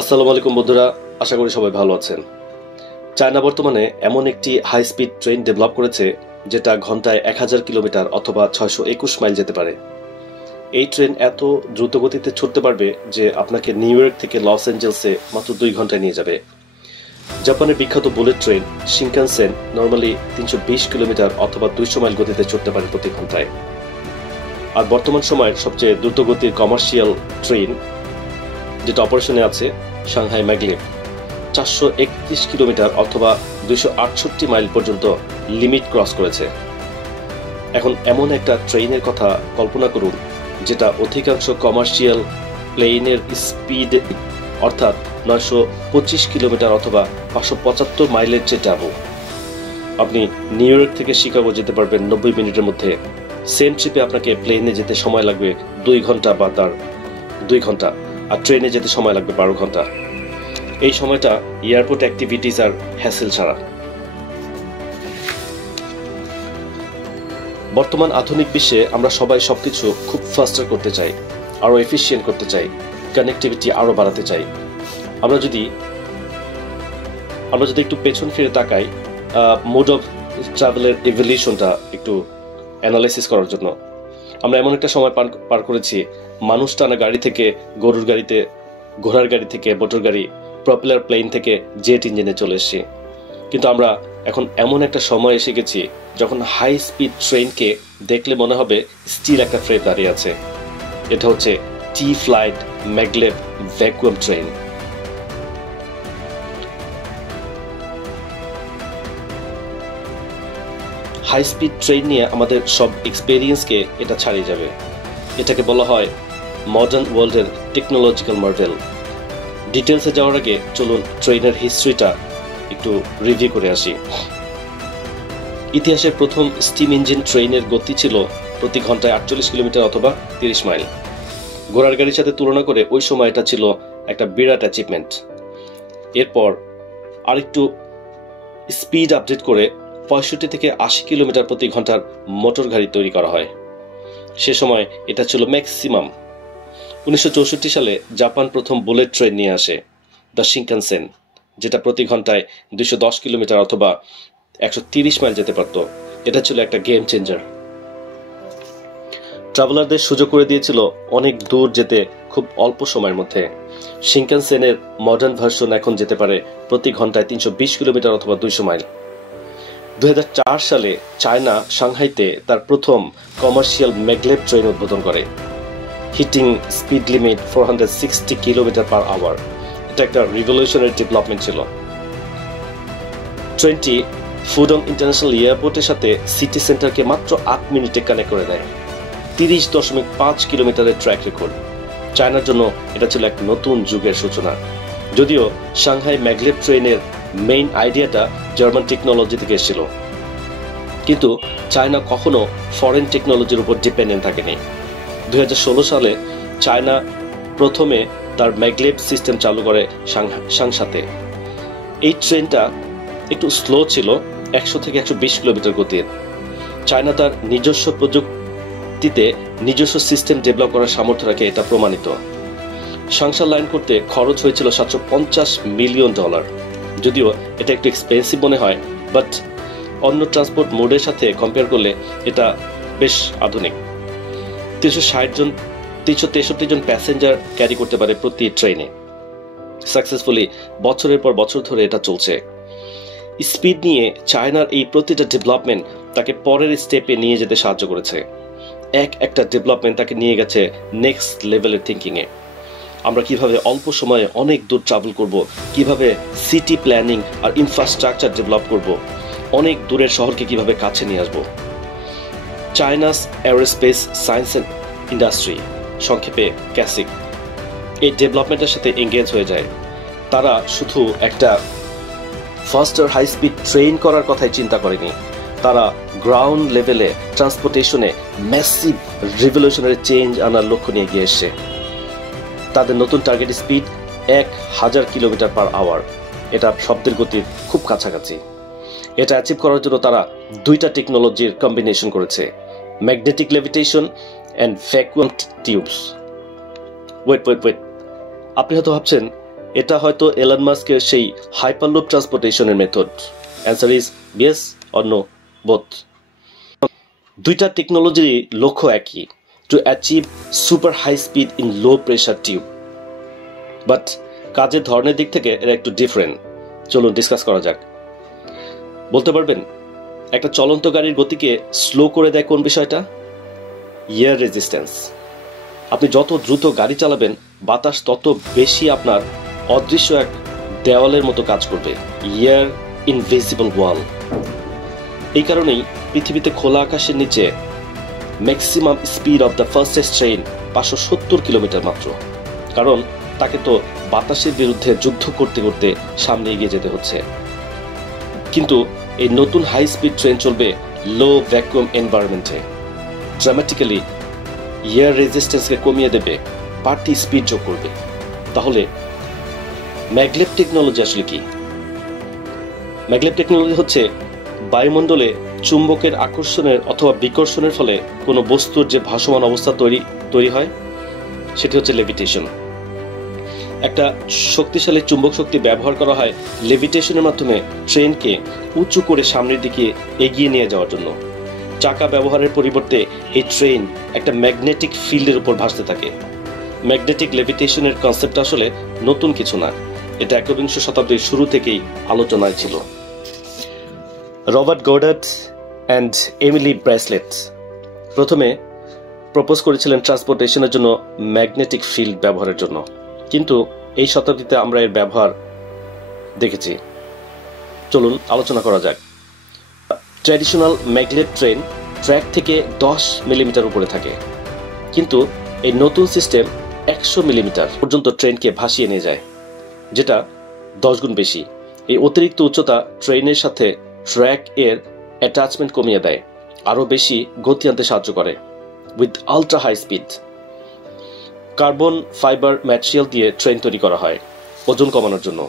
আসসালামু আলাইকুম বন্ধুরা, আশা করি সবাই ভালো আছেন। চায়না বর্তমানে এমন একটি হাই স্পিড ট্রেন ডেভেলপ করেছে যেটা ঘন্টায় 1000 কিলোমিটার অথবা 621 মাইল যেতে পারে। এই ট্রেন এত দ্রুত গতিতে ছুটতে পারবে যে আপনাকে নিউ ইয়র্ক থেকে লস অ্যাঞ্জেলসে মাত্র 2 ঘন্টায় নিয়ে যাবে। জাপানের বিখ্যাত bullet train Shinkansen normally 320 kilometre অথবা 200 মাইল গতিতে ছুটতে পারে প্রতি ঘন্টায়। আর বর্তমান সময়ের সবচেয়ে দ্রুতগতির কমার্শিয়াল ট্রেন যেটা অপারেশনে আছে সাংহাই ম্যাগলেভ 431 কিলোমিটার অথবা 268 মাইল পর্যন্ত লিমিট ক্রস করেছে। এখন এমন একটা ট্রেনের কথা কল্পনা করুন যেটা অধিকাংশ কমার্শিয়াল প্লেনের স্পিড অর্থাৎ 925 কিলোমিটার অথবা 575 মাইলের চেয়ে ডাবল। আপনি নিউ ইয়র্ক থেকে শিকাগো যেতে পারবেন 90 মিনিটের মধ্যে। সেম ট্রিপে আপনাকে প্লেনে যেতে সময় লাগবে 2 ঘন্টা বা তার 2 ঘন্টা, আর ট্রেনে যেতে সময় লাগবে 12 ঘন্টা। এই সময়টা এয়ারপোর্ট অ্যাক্টিভিটিস আর হ্যাসেল ছাড়া। বর্তমান আধুনিক বিশ্বে আমরা সবাই সবকিছু খুব ফাস্টার করতে চাই, আরো এফিশিয়েন্ট করতে চাই, কানেক্টিভিটি আরো বাড়াতে চাই। আমরা যদি একটু পেছন ফিরে তাকাই মোড অফ ট্রাভেলের ইভলিউশনটা একটু অ্যানালাইসিস করার জন্য, আমরা এমন একটা সময় পার করেছি মানুষ টানা গাড়ি থেকে গরুর গাড়িতে, ঘোড়ার গাড়ি থেকে মোটর গাড়ি, প্রপেলার প্লেন থেকে জেট ইঞ্জিনে চলে এসেছি। কিন্তু আমরা এখন এমন একটা সময় এসে গেছি যখন হাই স্পিড ট্রেনকে দেখলে মনে হবে স্টিল একটা ট্রেন দাঁড়িয়ে আছে। এটা হচ্ছে T flight maglev vacuum train. High speed train নিয়ে আমাদের সব এক্সপেরিয়েন্সকে এটা ছাড়িয়ে যাবে। এটাকে বলা হয় মডার্ন ওয়ার্ল্ডের টেকনোলজিক্যাল মার্ভেল। ডিটেলসে যাওয়ার আগে চলুন ট্রেনের হিস্ট্রিটা একটু রিভিউ করে আসি। ইতিহাসের প্রথম স্টিম ইঞ্জিন ট্রেনের গতি ছিল প্রতি ঘন্টায় 48 কিলোমিটার অথবা 30 মাইল। ঘোড়ার গাড়ির সাথে তুলনা করে ওই সময় এটা ছিল একটা বিরাট অ্যাচিভমেন্ট। এরপর আরেকটু স্পিড আপডেট করে 65 থেকে 80 কিলোমিটার প্রতি ঘন্টার মোটর গাড়ি তৈরি করা হয়। সে সময় এটা ছিল ম্যাক্সিমাম। 1964 সালে জাপান প্রথম বুলেট ট্রেন নিয়ে আসে, দ্য শিনকানসেন, যেটা প্রতি ঘন্টায় 210 কিলোমিটার অথবা 130 মাইল যেতে পারত। এটা ছিল একটা গেম চেঞ্জার। ট্রাভেলারদের সুযোগ করে দিয়েছিল অনেক দূর যেতে খুব অল্প সময়ের মধ্যে। শিনকানসেনের মডার্ন ভার্সন এখন যেতে পারে প্রতি ঘন্টায় 320 কিলোমিটার অথবা 200 মাইল। 2004 সালে চায়না সাংহাইতে তার প্রথম কমার্শিয়াল ম্যাগলেভ ট্রেন উদ্বোধন করে, hitting speed limit 460 kilometre per hour. এটা একটা রিভলিউশনারি ডেভেলপমেন্ট ছিল। ট্রেনটি ফুডং ইন্টারন্যাশনাল এয়ারপোর্টের সাথে সিটি সেন্টারকে মাত্র 8 মিনিটে কানেক্ট করে দেয়। 30.5 কিলোমিটারের ট্র্যাক রেকর্ড। চায়নার জন্য এটা ছিল এক নতুন যুগের সূচনা। যদিও সাংহাই ম্যাগলেভ ট্রেনের মেইন আইডিয়াটা জার্মান টেকনোলজি থেকে এসেছিল, কিন্তু চায়না কখনো ফরেন টেকনোলজির উপর ডিপেন্ডেন্ট থাকেনি। 2016 সালে চায়না প্রথমে তার ম্যাগলেভ সিস্টেম চালু করে সাংসাতে। এই ট্রেনটা একটু স্লো ছিল, 100 থেকে 120 কিলোমিটার গতির। চায়না তার নিজস্ব প্রযুক্তিতে নিজস্ব সিস্টেম ডেভেলপ করার সামর্থ্য রাখে, এটা প্রমাণিত। সাংসা লাইন করতে খরচ হয়েছিল $750 মিলিয়ন। যদিও এটা একটু এক্সপেন্সিভ মনে হয়, বাট অন্য ট্রান্সপোর্ট মোডের সাথে কম্পেয়ার করলে এটা বেশ আধুনিক। 363 জন প্যাসেঞ্জার ক্যারি করতে পারে প্রতি ট্রেনে। সাকসেসফুলি বছরের পর বছর ধরে এটা চলছে। স্পিড নিয়ে চায়নার এই প্রতিটা ডেভেলপমেন্ট তাকে পরের স্টেপে নিয়ে যেতে সাহায্য করেছে। একটা ডেভেলপমেন্ট তাকে নিয়ে গেছে নেক্সট লেভেলের থিঙ্কিংয়ে। আমরা কিভাবে অল্প সময়ে অনেক দূর ট্রাভেল করব, কিভাবে সিটি প্ল্যানিং আর ইনফ্রাস্ট্রাকচার ডেভেলপ করব, অনেক দূরের শহরকে কিভাবে কাছে নিয়ে আসবো। চায়নাস এরোস্পেস সায়েন্স অ্যান্ড ইন্ডাস্ট্রি, সংক্ষেপে ক্যাসিক, এই ডেভেলপমেন্টের সাথে এঙ্গেজ হয়ে যায়। তারা শুধু একটা ফাস্টার হাই স্পিড ট্রেন করার কথাই চিন্তা করেনি, তারা গ্রাউন্ড লেভেলে ট্রান্সপোর্টেশনে ম্যাসিভ রিভলিউশনারি চেঞ্জ আনার লক্ষ্য নিয়ে এগিয়ে এসছে। তাদের নতুন target speed 1000 kilometre per hour. এটা শব্দের গতির খুব কাছাকাছি। এটা অ্যাচিভ করার জন্য তারা 2টা টেকনোলজির কম্বিনেশন করেছে, magnetic levitation and vacuum tubes. Wait, আপনি হয়তো ভাবছেন এটা হয়তো এলন মাস্কের সেই হাইপারলুপ ট্রান্সপোর্টেশনের method? Answer is yes or no, both. দুইটা টেকনোলজির লক্ষ্য একই, to achieve super high speed in low pressure tube, but কাজের ধরনের দিক থেকে এরা একটু ডিফারেন্ট। চলুন ডিসকাস করা যাক। বলতে পারবেন একটা চলন্ত গাড়ির গতিকে স্লো করে দেয় কোন বিষয়টা? Air resistance. আপনি যত দ্রুত গাড়ি চালাবেন, বাতাস তত বেশি আপনার অদৃশ্য এক দেওয়ালের মতো কাজ করবে, এয়ার ইনভিজিবল ওয়াল। এই কারণেই পৃথিবীতে খোলা আকাশের নিচে maximum speed of the fastest train 570 kilometre মাত্র, কারণ তাকে তো বাতাসের বিরুদ্ধে যুদ্ধ করতে করতে সামনে এগিয়ে যেতে হচ্ছে। কিন্তু এই নতুন হাই স্পিড ট্রেন চলবে লো ভ্যাকুয়াম এনভায়রনমেন্টে, ড্রামাটিক্যালি এয়ার রেজিস্ট্যান্সকে কমিয়ে দেবে, বাড়তি স্পিড যোগ করবে। তাহলে ম্যাগলেভ টেকনোলজি আসলে কি? ম্যাগলেভ টেকনোলজি হচ্ছে বায়ুমণ্ডলে চুম্বকের আকর্ষণের অথবা বিকর্ষণের ফলে কোনো বস্তুর যে ভাসমান অবস্থা তৈরি হয়, সেটি হচ্ছে লেভিটেশন। একটা শক্তিশালী চুম্বক শক্তি ব্যবহার করা হয় লেভিটেশনের মাধ্যমে ট্রেনকে উঁচু করে সামনের দিকে এগিয়ে নিয়ে যাওয়ার জন্য। চাকা ব্যবহারের পরিবর্তে এই ট্রেন একটা ম্যাগনেটিক ফিল্ডের উপর ভাসতে থাকে। ম্যাগনেটিক লেভিটেশনের কনসেপ্ট আসলে নতুন কিছু না, এটা 21 শতাব্দীর শুরু থেকেই আলোচনায় ছিল। Robert Goddard and Emily bracelet প্রথমে প্রপোজ করেছিলেন ট্রান্সপোর্টেশনের জন্য ম্যাগনেটিক ফিল্ড ব্যবহারের জন্য, কিন্তু এই শতাব্দীতে আমরা এর ব্যবহার দেখেছি। চলুন আলোচনা করা যাক। ট্র্যাডিশনাল ম্যাগলেভ ট্রেন ট্র্যাক থেকে 10 মিলিমিটার উপরে থাকে, কিন্তু এই নতুন সিস্টেম 100 মিলিমিটার পর্যন্ত ট্রেনকে ভাসিয়ে নিয়ে যায়, যেটা 10 গুণ বেশি। এই অতিরিক্ত উচ্চতা ট্রেনের সাথে ট্র্যাক এর অ্যাটাচমেন্ট কমিয়ে দেয়, আরও বেশি গতি আনতে সাহায্য করে। With ultra high speed carbon fibre material দিয়ে ট্রেন তৈরি করা হয় ওজন কমানোর জন্য।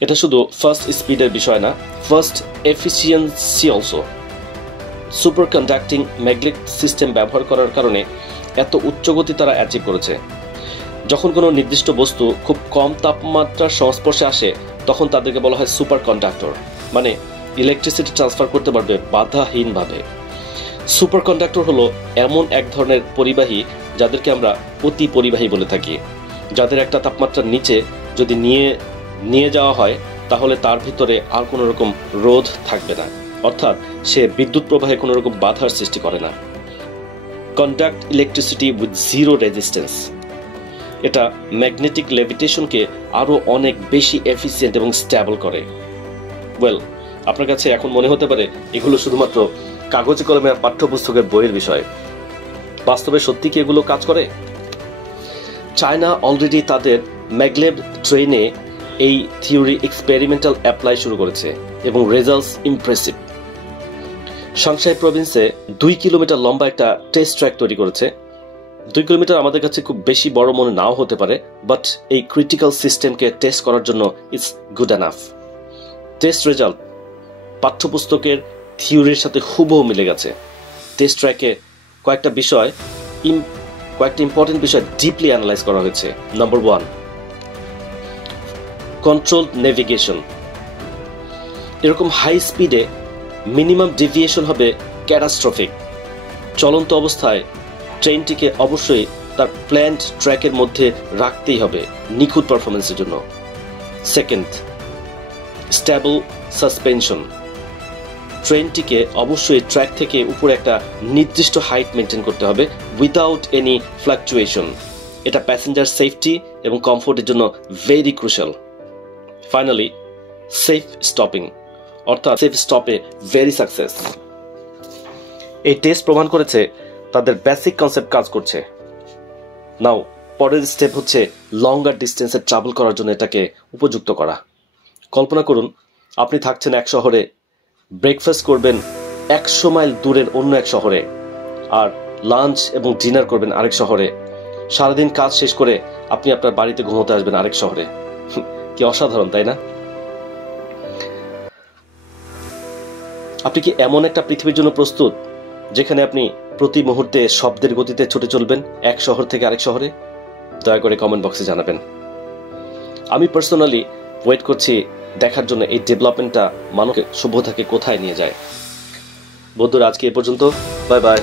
এটা শুধু ফার্স্ট স্পিডের বিষয় না, first efficiency also. Super conducting magnetic system ব্যবহার করার কারণে এত উচ্চ গতি তারা অ্যাচিভ করেছে। যখন কোনো নির্দিষ্ট বস্তু খুব কম তাপমাত্রার সংস্পর্শে আসে, তখন তাদেরকে বলা হয় সুপার কন্ডাক্টর, মানে ইলেকট্রিসিটি ট্রান্সফার করতে পারবে বাধাহীনভাবে। সুপার কন্ডাক্টর হলো এমন এক ধরনের পরিবাহী যাদেরকে আমরা অতি পরিবাহী বলে থাকি, যাদের একটা তাপমাত্রার নিচে যদি নিয়ে যাওয়া হয়, তাহলে তার ভিতরে আর কোনো রকম রোধ থাকবে না, অর্থাৎ সে বিদ্যুৎ প্রবাহে কোনো রকম বাধার সৃষ্টি করে না। Conduct electricity with zero resistance, এটা ম্যাগনেটিক লেভিটেশনকে আরও অনেক বেশি এফিসিয়েন্ট এবং স্টেবল করে। ওয়েল, আপনার কাছে এখন মনে হতে পারে এগুলো শুধুমাত্র কাগজে কলমে পাঠ্যপুস্তকের বইয়ের বিষয়। বাস্তবে সত্যি কি এগুলো কাজ করে? চায়না অলরেডি তাদের ম্যাগলেভ ট্রেনে এই থিওরি এক্সপেরিমেন্টাল অ্যাপ্লাই শুরু করেছে এবং রেজাল্টস ইমপ্রেসিভ। সাংহাই প্রভিন্সে 2 কিলোমিটার লম্বা একটা টেস্ট ট্র্যাক তৈরি করেছে। 2 কিলোমিটার আমাদের কাছে খুব বেশি বড় মনে নাও হতে পারে, বাট এই ক্রিটিক্যাল সিস্টেমকে টেস্ট করার জন্য it's good enough. Test result পাঠ্যপুস্তকের থিওরির সাথে হুবহু মিলে গেছে। টেস্ট ট্র্যাকে কয়েকটা ইম্পর্টেন্ট বিষয় ডিপলি অ্যানালাইজ করা হয়েছে। Number 1, control navigation. এরকম হাই স্পিডে মিনিমাম ডেভিয়েশন হবে ক্যাটাস্ট্রফিক। চলন্ত অবস্থায় ট্রেনটিকে অবশ্যই তার প্ল্যান্ড ট্র্যাকের মধ্যে রাখতেই হবে নিখুঁত পারফরমেন্সের জন্য। Second, stable suspension. ট্রেনটিকে অবশ্যই ট্র্যাক থেকে উপরে একটা নির্দিষ্ট হাইট মেনটেন করতে হবে উইদাউট এনি ফ্লাকচুয়েশন। এটা প্যাসেঞ্জার সেফটি এবং কমফোর্টের জন্য very crucial. Finally, safe stopping, অর্থাৎ সেফ স্টপে ভেরি সাকসেস। এই টেস্ট প্রমাণ করেছে তাদের বেসিক কনসেপ্ট কাজ করছে। নাও পরের স্টেপ হচ্ছে লঙ্গার ডিস্টেন্সে ট্রাভেল করার জন্য এটাকে উপযুক্ত করা। কল্পনা করুন, আপনি থাকছেন এক শহরে, ব্রেকফাস্ট করবেন 100 মাইল দূরের অন্য এক শহরে, আর লাঞ্চ এবং ডিনার করবেন আরেক শহরে। সারাদিন কাজ শেষ করে আপনি আপনার বাড়িতে ঘুমোতে আসবেন আরেক শহরে। কি অসাধারণ, তাই না? আপনি কি এমন একটা পৃথিবীর জন্য প্রস্তুত যেখানে আপনি প্রতি মুহূর্তে শব্দের গতিতে ছুটে চলবেন এক শহর থেকে আরেক শহরে? দয়া করে কমেন্ট বক্সে জানাবেন। আমি পার্সোনালি ওয়েট করছি দেখার জন্য এই ডেভেলপমেন্টটা মানুষকে সভ্যতাকে কোথায় নিয়ে যায়। বন্ধুরা, আজকে এ পর্যন্ত। Bye bye.